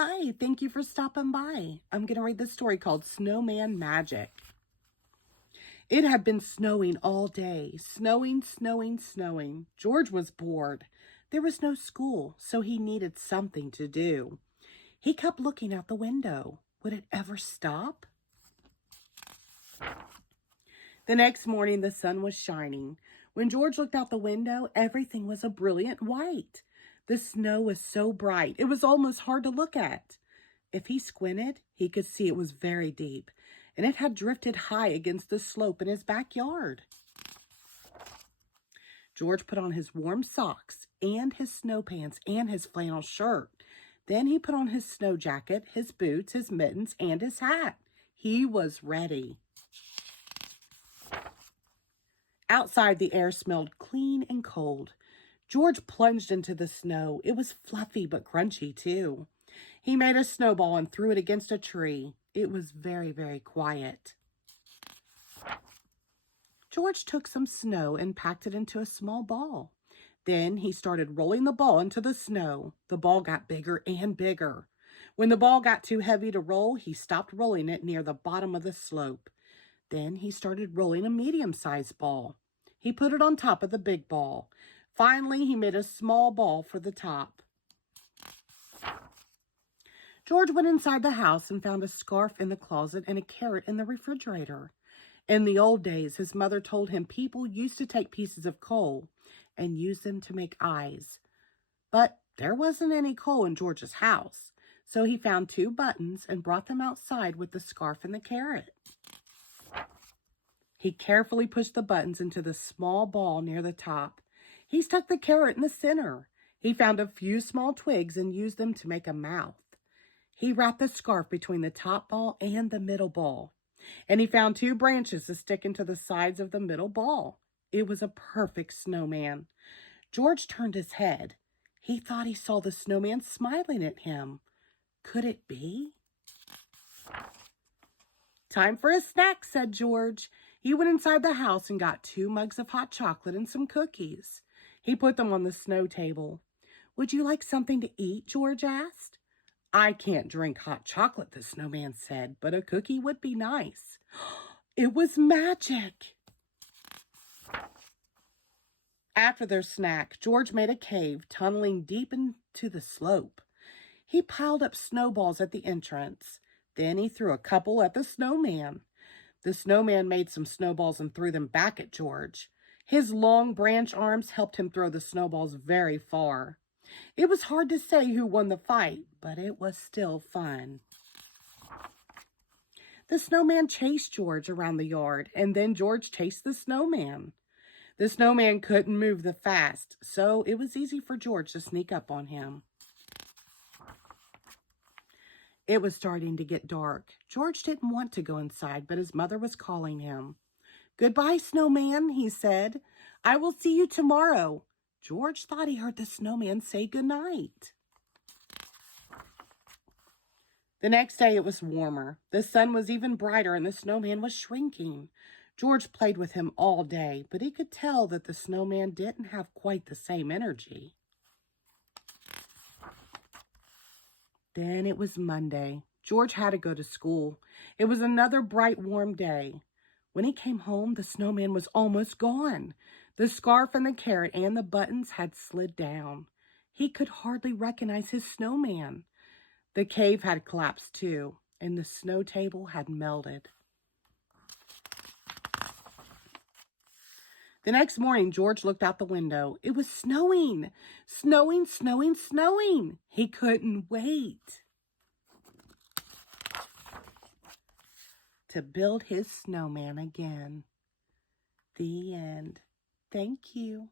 Hi, thank you for stopping by. I'm going to read this story called Snowman Magic. It had been snowing all day. Snowing, snowing, snowing. George was bored. There was no school, so he needed something to do. He kept looking out the window. Would it ever stop? The next morning, the sun was shining. When George looked out the window, everything was a brilliant white. The snow was so bright, it was almost hard to look at. If he squinted, he could see it was very deep, and it had drifted high against the slope in his backyard. George put on his warm socks and his snow pants and his flannel shirt. Then he put on his snow jacket, his boots, his mittens, and his hat. He was ready. Outside, the air smelled clean and cold. George plunged into the snow. It was fluffy but crunchy, too. He made a snowball and threw it against a tree. It was very, very quiet. George took some snow and packed it into a small ball. Then he started rolling the ball into the snow. The ball got bigger and bigger. When the ball got too heavy to roll, he stopped rolling it near the bottom of the slope. Then he started rolling a medium-sized ball. He put it on top of the big ball. Finally, he made a small ball for the top. George went inside the house and found a scarf in the closet and a carrot in the refrigerator. In the old days, his mother told him people used to take pieces of coal and use them to make eyes. But there wasn't any coal in George's house, so he found 2 buttons and brought them outside with the scarf and the carrot. He carefully pushed the buttons into the small ball near the top. He stuck the carrot in the center. He found a few small twigs and used them to make a mouth. He wrapped the scarf between the top ball and the middle ball. And he found 2 branches to stick into the sides of the middle ball. It was a perfect snowman. George turned his head. He thought he saw the snowman smiling at him. Could it be? Time for a snack, said George. He went inside the house and got 2 mugs of hot chocolate and some cookies. He put them on the snow table. Would you like something to eat? George asked. I can't drink hot chocolate, the snowman said, but a cookie would be nice. It was magic. After their snack, George made a cave, tunneling deep into the slope. He piled up snowballs at the entrance. Then he threw a couple at the snowman. The snowman made some snowballs and threw them back at George. His long branch arms helped him throw the snowballs very far. It was hard to say who won the fight, but it was still fun. The snowman chased George around the yard, and then George chased the snowman. The snowman couldn't move that fast, so it was easy for George to sneak up on him. It was starting to get dark. George didn't want to go inside, but his mother was calling him. Goodbye, snowman, he said. I will see you tomorrow. George thought he heard the snowman say goodnight. The next day it was warmer. The sun was even brighter and the snowman was shrinking. George played with him all day, but he could tell that the snowman didn't have quite the same energy. Then it was Monday. George had to go to school. It was another bright, warm day. When he came home, the snowman was almost gone. The scarf and the carrot and the buttons had slid down. He could hardly recognize his snowman. The cave had collapsed too, and the snow table had melted. The next morning, George looked out the window. It was snowing. Snowing, snowing, snowing. He couldn't wait to build his snowman again. The end. Thank you.